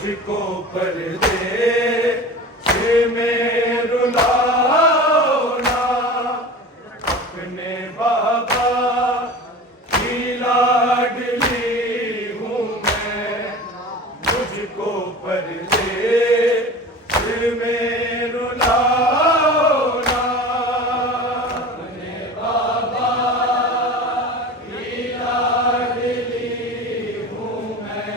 मुझको पर्दे से में रुलाओ ना, अपने बाबा की लाडली हूँ मैं, मुझको पर्दे से में रुलाओ ना, अपने बाबा की लाडली हूँ मैं,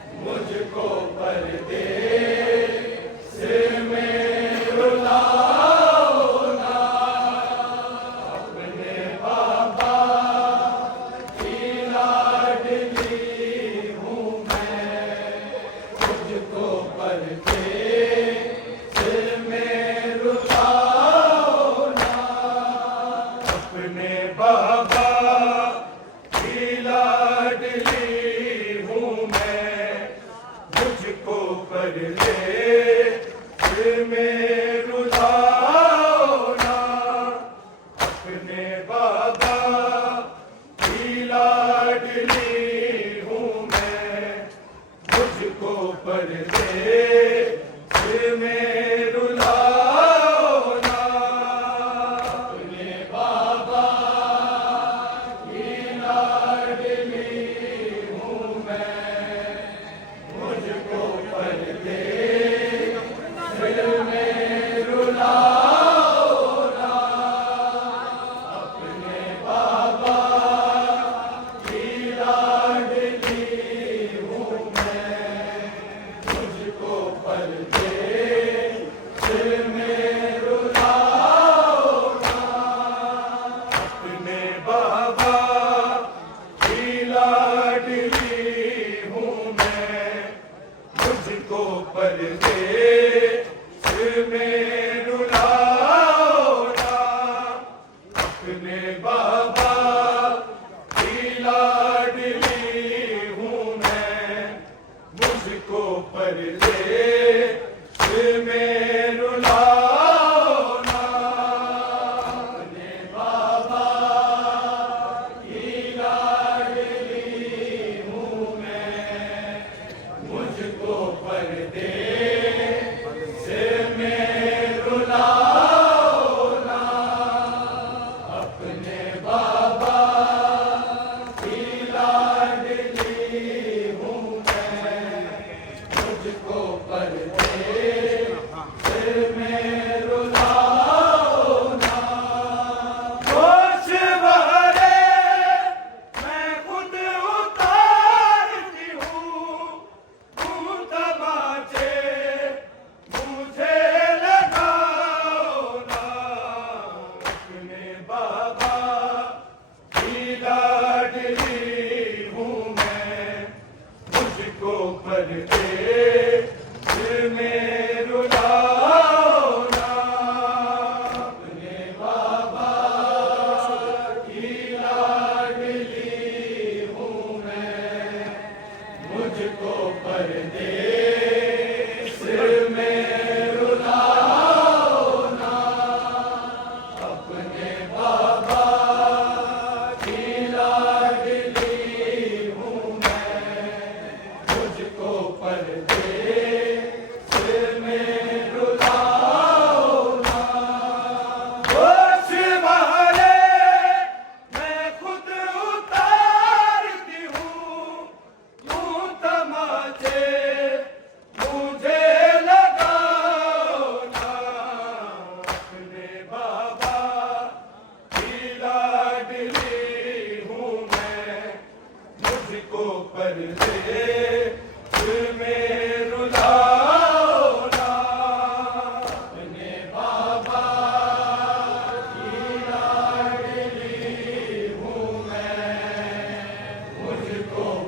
मुझको पर्दे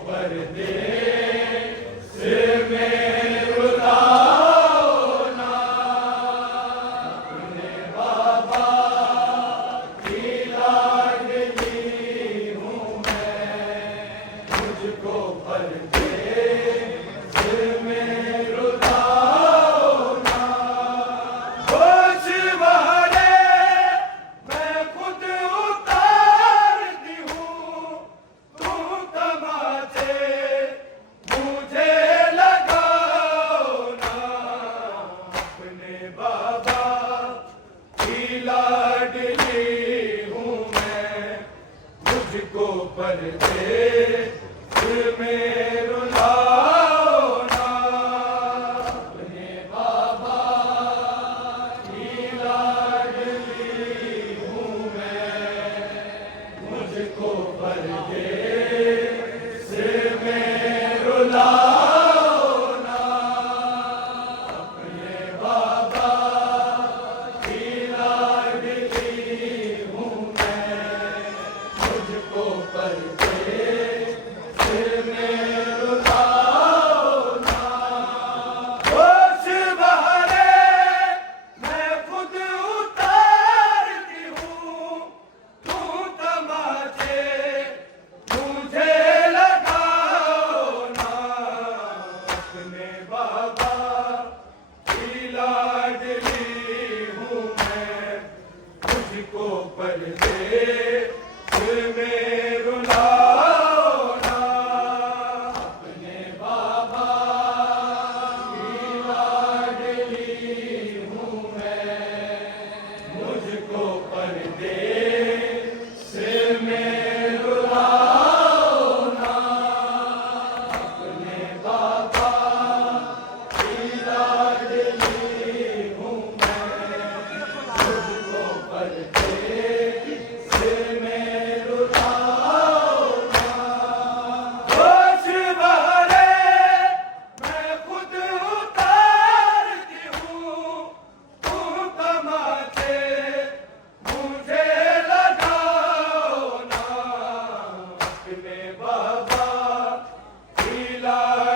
पर्दे से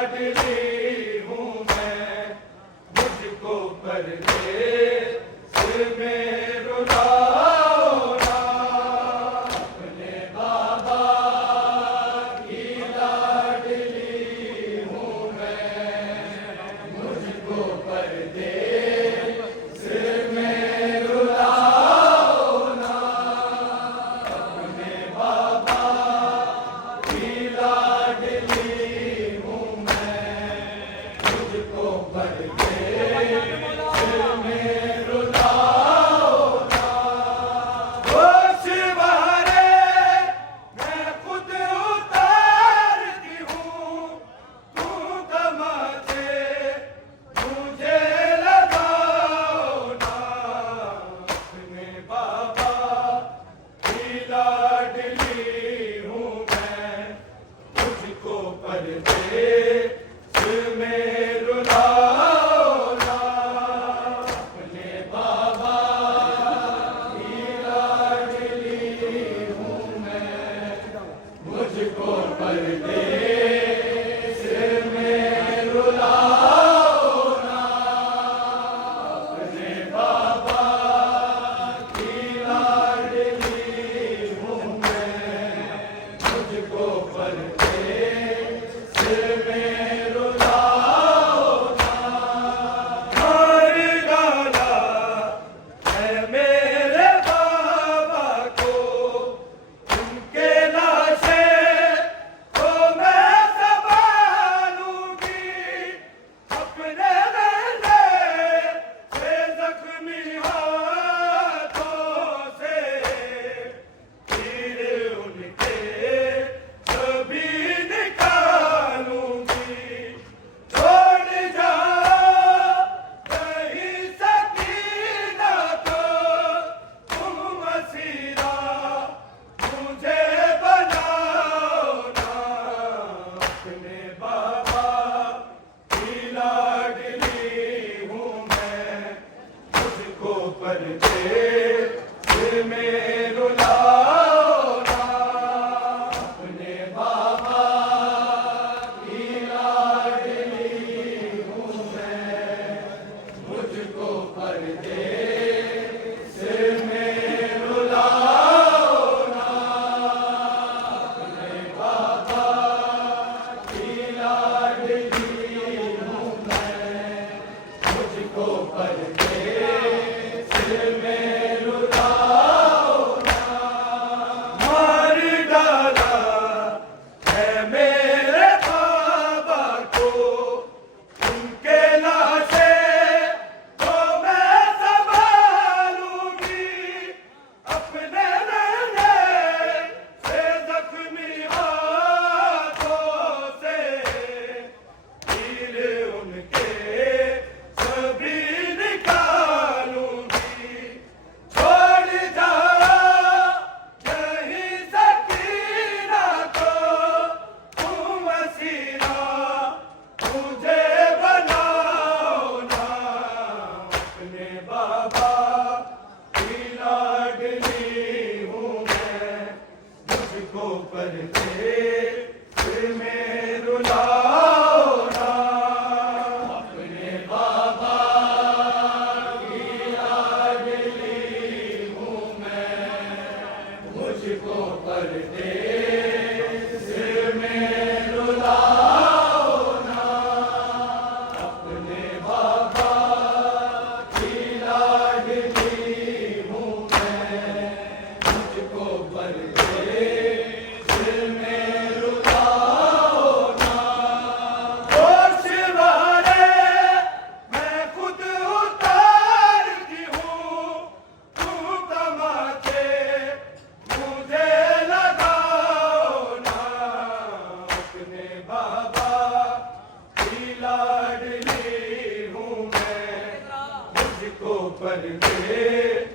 लाडली हूँ मैं, मुझको परदेस में रुलाओ ना। अपने बाबा की लाडली हूँ मैं, मुझको परदेस में रुलाओ ना। अपने बाबा की लाडली हूँ मैं, मुझको परदेस में रुलाओ ना। होश वारे मैं खुद उतारती हूँ, तू तमाचे मुझे लगाओ ना। अपने बाबा की लाडली हूँ मैं, मुझको परदेस में रुलाओ ना। अपने बाबा की लाडली हूँ मैं, मुझको परदेस में रुलाओ ना। अपने बाबा की लाडली हूँ मैं, मुझको परदेस में रुलाओ ना। मार डाला है मेरे बाबा को उनके लाशे, तो मैं संभालूंगी अपने गले से जख्मी हाथों से। तीर उनके सभी निकालूंगी, छोड़ जाओ कहीं सकीना तो तुम मसीहा मुझे बनाओ ना। अपने बाबा की लाडली हूँ मैं, मुझको परदेस में रुलाओ ना। अपने बाबा की लाडली हूँ मैं, मुझको परदेस में रुलाओ ना। अपने बाबा की लाडली हूँ मैं, मुझको परदेस में रुलाओ ना। मार डाला है मेरे बाबा को उनके लाशे, तो मैं संभालूंगी अपने गले से जख्मी हाथों से। तीर उनके सभी निकालूंगी, छोड़ जाओ कहीं सकीना तो तुम मसीहा मुझे बनाओ ना। अपने बाबा की लाडली हूँ मैं, मुझको परदेस में रुलाओ ना। अपने बाबा की लाडली हूँ मैं, मुझको परदेस में रुलाओ ना। अपने बाबा की लाडली हूँ मैं, मुझको परदेस में रुलाओ ना। होश वारे मैं खुद उतारती हूँ, तू तमाचे मुझे लगाओ ना। अपने बाबा की लाडली हूँ मैं, मुझको परदेस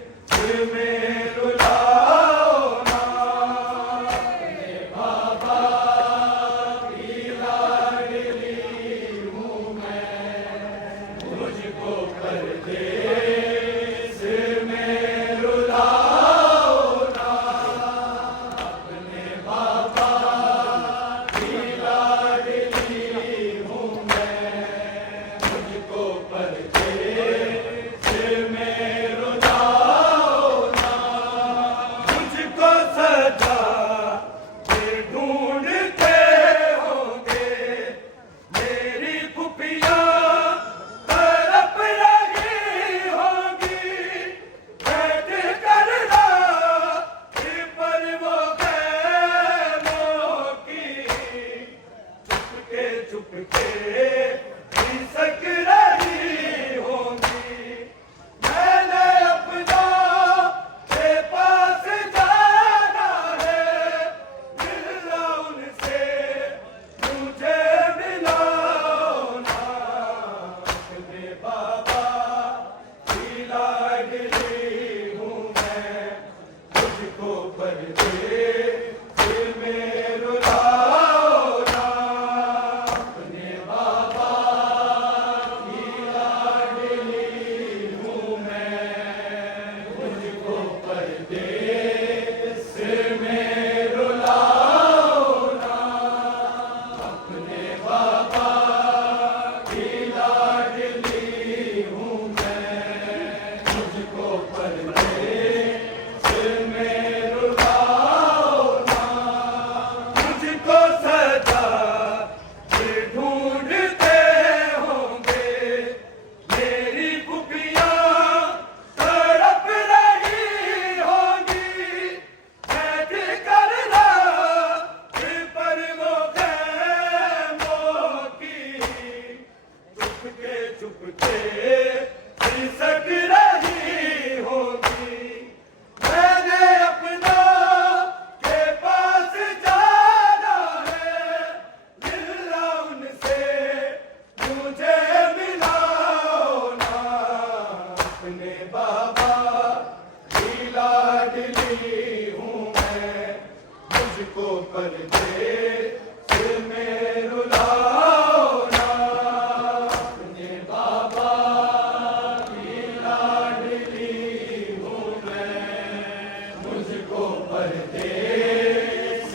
में रुलाओ ना। अपने बाबा की लाडली हूँ मैं, मुझको परदेस में रुलाओ ना। अपने बाबा की लाडली हूँ चुपके सिसक रही होगी। मैंने अपनों के पास जाना है, मिलना उनसे मुझे मिलाओ ना। अपने बाबा की लाडली हूँ मैं, मुझको परदेस में रुलाओ ना। अपने बाबा की लाडली हूँ मैं, मुझको परदेस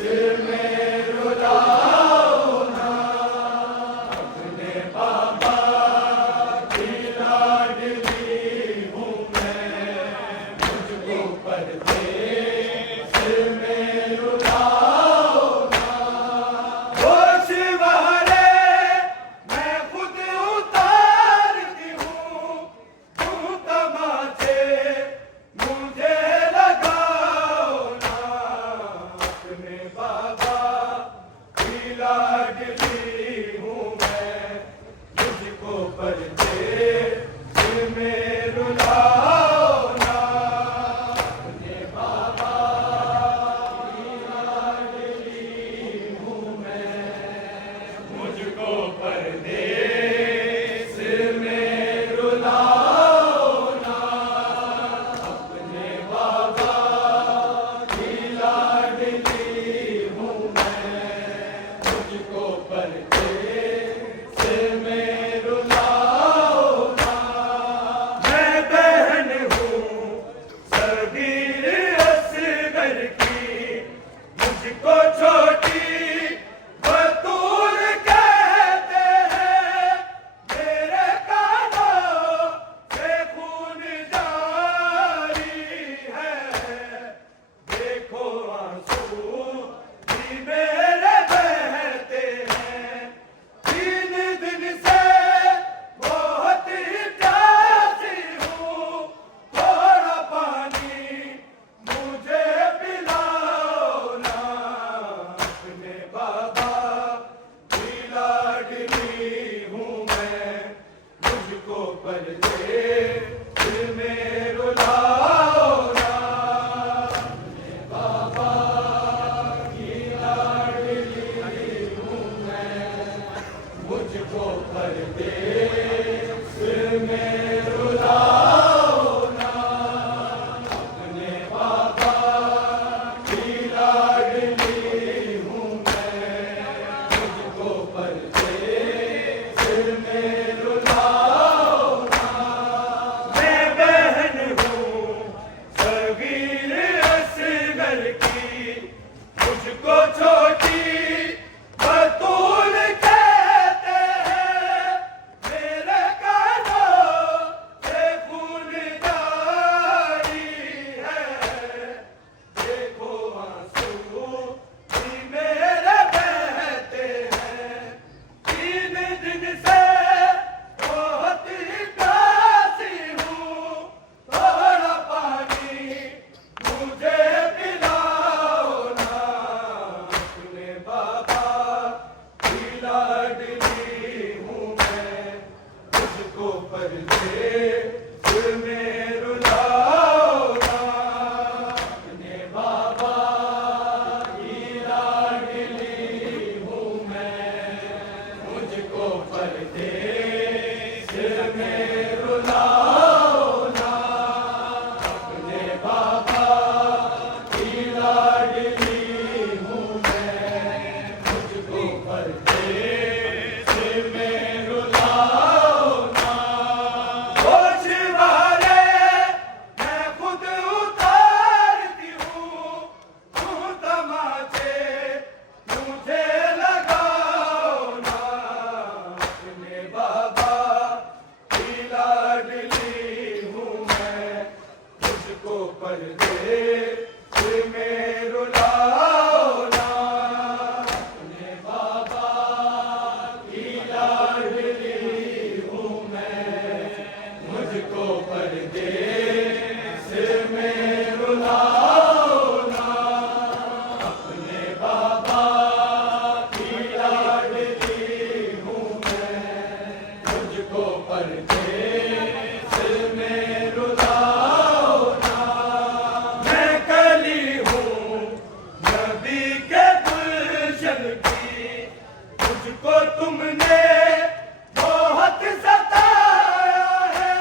में रुलाओ ना। अपने बाबा की लाडली हूँ मैं, मुझको परदेस में रुलाओ ना। होश वाले मैं खुद उतारती हूँ, तू तमाचे मुझे लगाओ ना। अपने बाबा की लाडली हूँ मैं, मुझको परदेस में रुलाओ ना। अपने बाबा की लाडली हूँ मैं, मुझको परदेस में रुलाओ ना। अपने बाबा की लाडली हूँ मैं, मुझको परदेस में रुलाओ ना। मैं बहन हूँ सगीर असगर की, मुझको छोटी बतूल कहते हैं। मेरे कानों से खून जारी है, देखो आंसू भी मेरे बहते हैं। 3 दिन से बहुत ही प्यासी हूँ, थोड़ा पानी मुझे पिलाओ ना। अपने बाबा की लाडली हूँ मैं, मुझको परदेस में रुलाओ ना। अपने बाबा की लाडली हूँ मैं, मुझको परदेस में रुलाओ ना। अपने बाबा की लाडली हूँ मैं, मुझको परदेस में रुलाओ ना। मैं बहन हूँ सगीर असगर की, मुझको छोटी बतूल कहते हैं। मेरे कानों से खून जारी है, देखो आंसू भी मेरे बहते हैं। 3 दिन से बहुत ही प्यासी हूँ, थोड़ा पानी मुझे पिलाओ ना। अपने बाबा की लाडली हूँ मैं, मुझको परदेस में रुलाओ ना। अपने बाबा की लाडली हूँ मैं, मुझको परदेस में रुलाओ ना। अपने बाबा की लाडली हूँ मैं, मुझको परदेस में रुलाओ ना। होश वाले मैं खुद उतारती हूँ, तू तमाचे मुझे लगाओ ना। अपने बाबा की लाडली हूँ मैं, मुझको परदेस में रुलाओ ना। अपने बाबा की लाडली हूँ मैं, मुझको परदेस में रुलाओ ना। अपने बाबा की लाडली हूँ मैं, मुझको परदेस में रुलाओ ना। मैं कली हूँ नबी के गुलशन की, मुझको तुमने बहुत सताया है।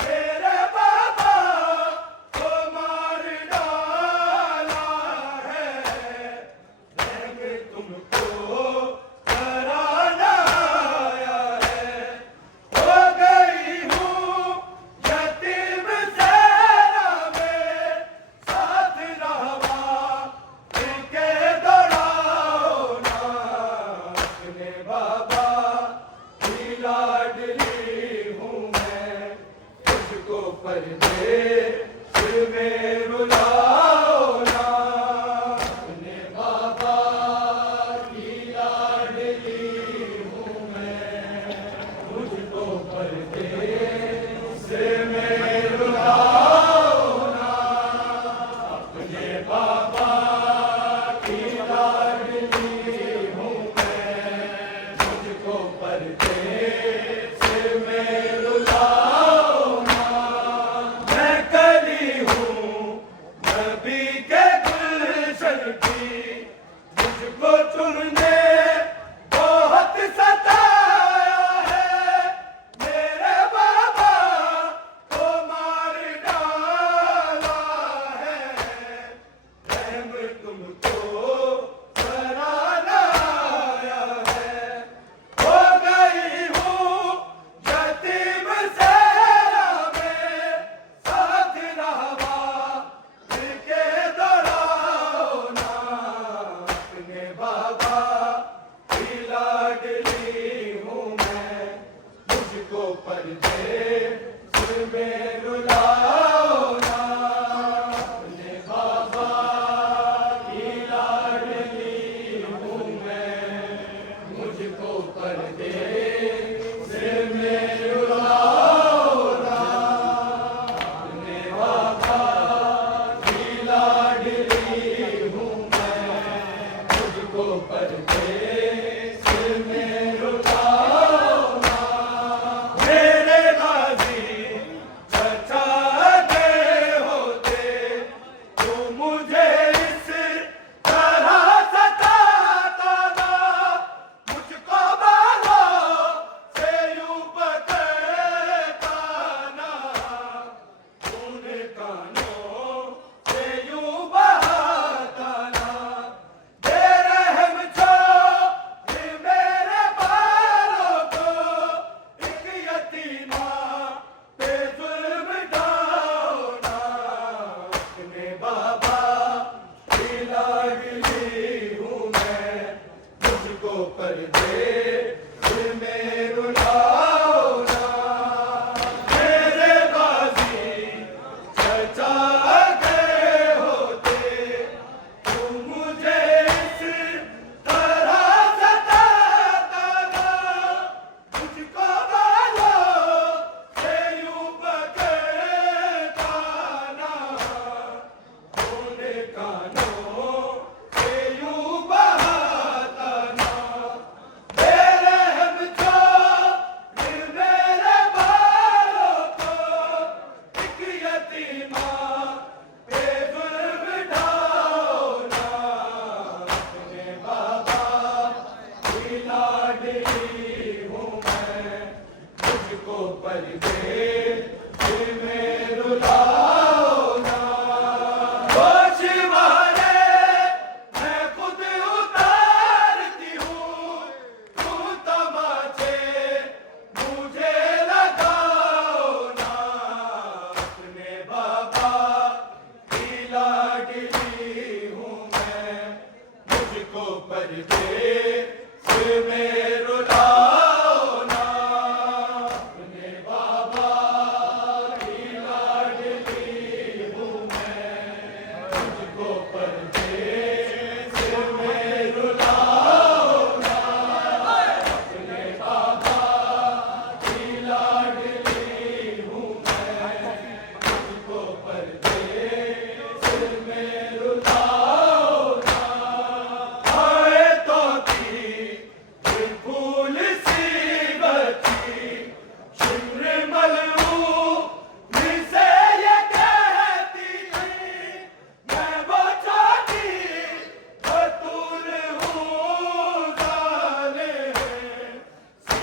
मेरे बाबा को मार डाला है, मैं तुमको कराना आया है। हो गई हूँ यतीम सेना में, साथ रहवा के दौड़ाओ ना। अपने बाबा की लाडली हूँ मैं, तुझको परदेस में रुलाओ ना। अपने बाबा की लाडली हूँ मैं, मुझको परदेस में रुलाओ ना। अपने बाबा की लाडली हूँ मैं, मुझको परदेस में रुलाओ ना। मैं कली हूँ नबी के गुलशन की, मुझको तुमने बहुत सताया है। मेरे बाबा को मार डाला है, रहम तुमको कराना आया है। हो गई हूँ यतीम सेना में, साथ रहवा के दौड़ाओ ना। अपने बाबा की लाडली हूँ मैं, मुझको परदेस में रुलाओ ना। अपने बाबा की लाडली हूँ मैं, मुझको परदेस में रुलाओ ना। अपने बाबा की लाडली हूँ मैं, मुझको परदेस में रुलाओ ना। मेरे गाजी चचा गए होते, तो मुझे इस तरह सताता ना। मुझको बालों से यूं पकड़ता ना, उन कानों से यूं बहाता ना। बेरहम छोड़ मेरे बालों को, एक यतीमा पे जुल्म ढाओ ना। अपने बाबा की लाडली हूँ मैं, मुझको परदेस में रुलाओ ना। मेरे गाजी चचा गए होते, तू मुझे इस तरह सताता ना। मुझको बालों से यूं पकड़ता ना, उन कानों से यूं बहाता ना। बेरहम छोड़ मेरे बालों को, एक यतीमा पे जुल्म ढाओ ना। अपने बाबा की लाडली हूँ मैं, मुझको परदेस में रुलाओ ना। होश वाले मैं खुद उतारती हूँ, तू तमाचे मुझे लगाओ ना। अपने बाबा की लाडली हूँ मैं, मुझको परदेस में रुलाओ ना। अपने बाबा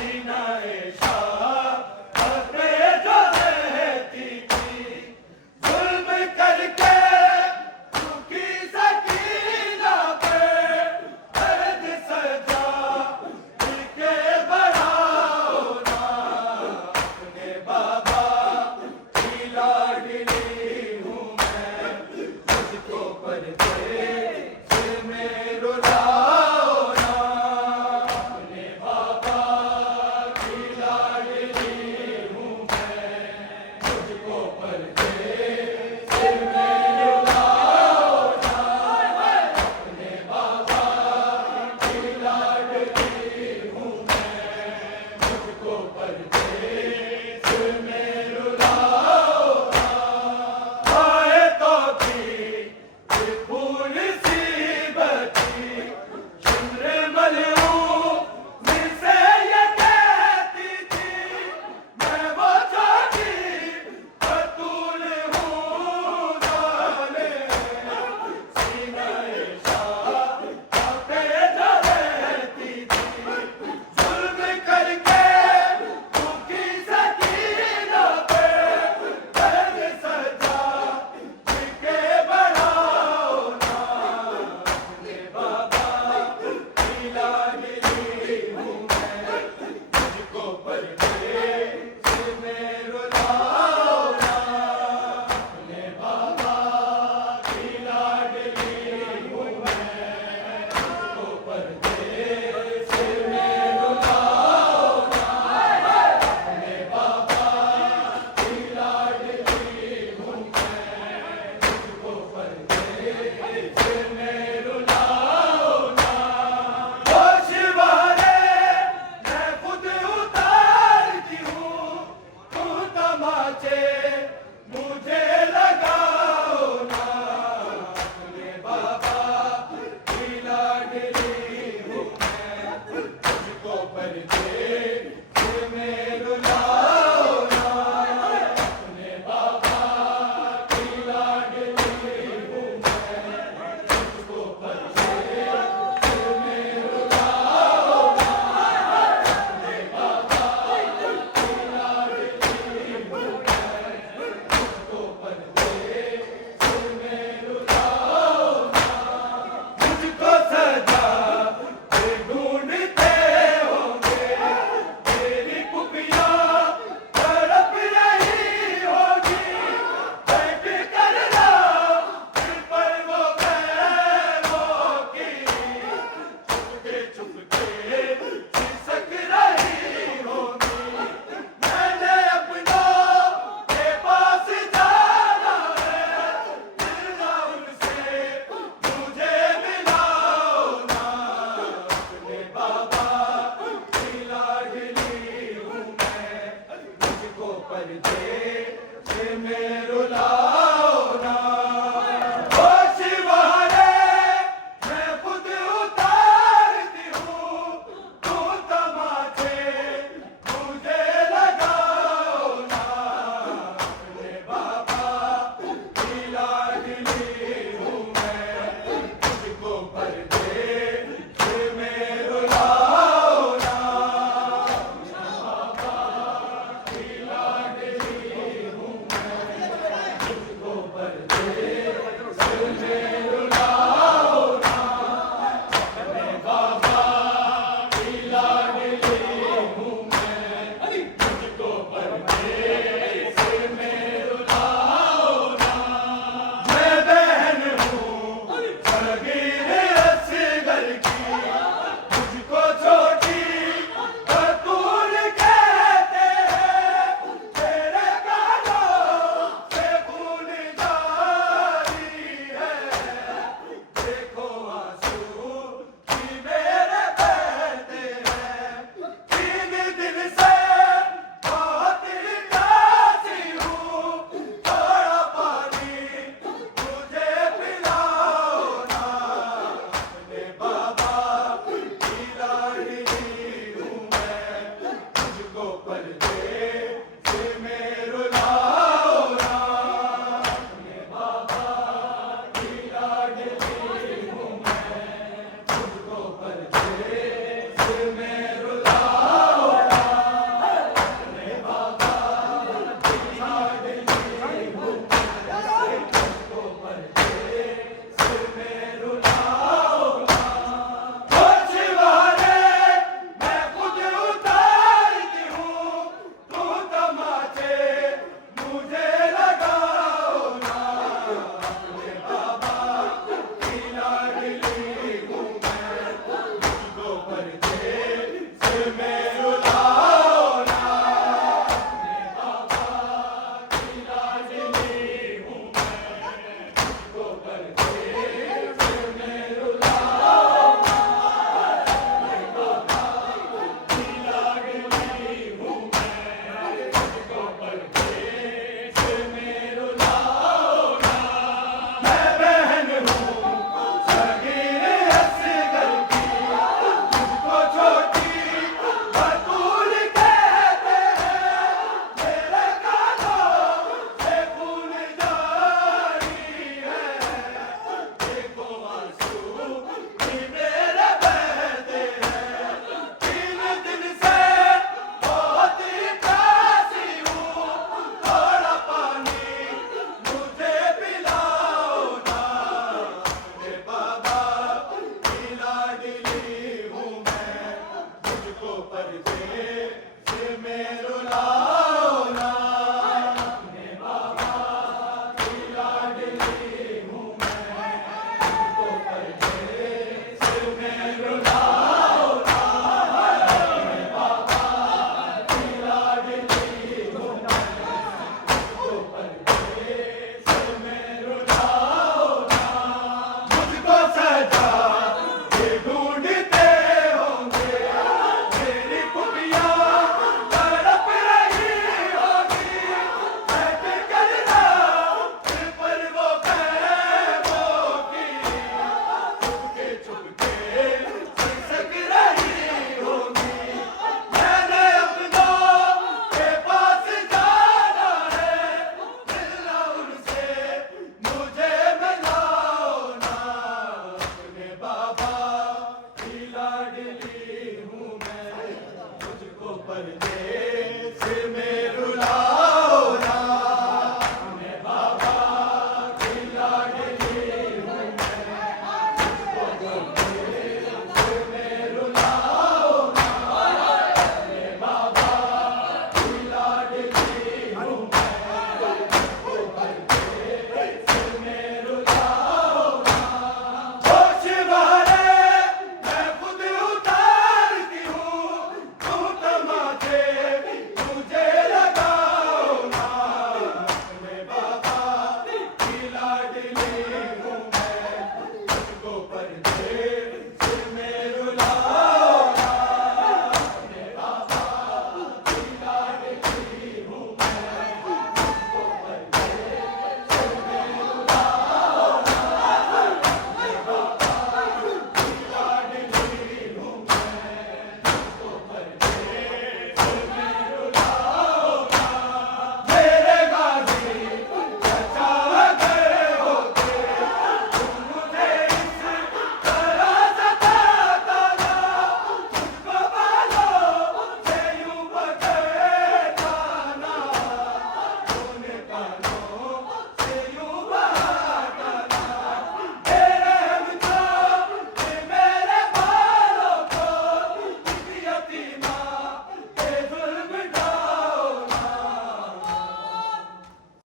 सीनाए शाह पे जो रहती थी, जुल्म करके दुखी सकीना पे दर्द सजा के बढ़ाओ ना, अपने बाबा की लाडली हूँ मैं, मुझको परदेस में रुलाओ ना, अपने बाबा की लाडली हूँ मैं, मुझको परदेस में रुलाओ ना, अपने बाबा की लाडली हूँ मैं, मुझको परदेस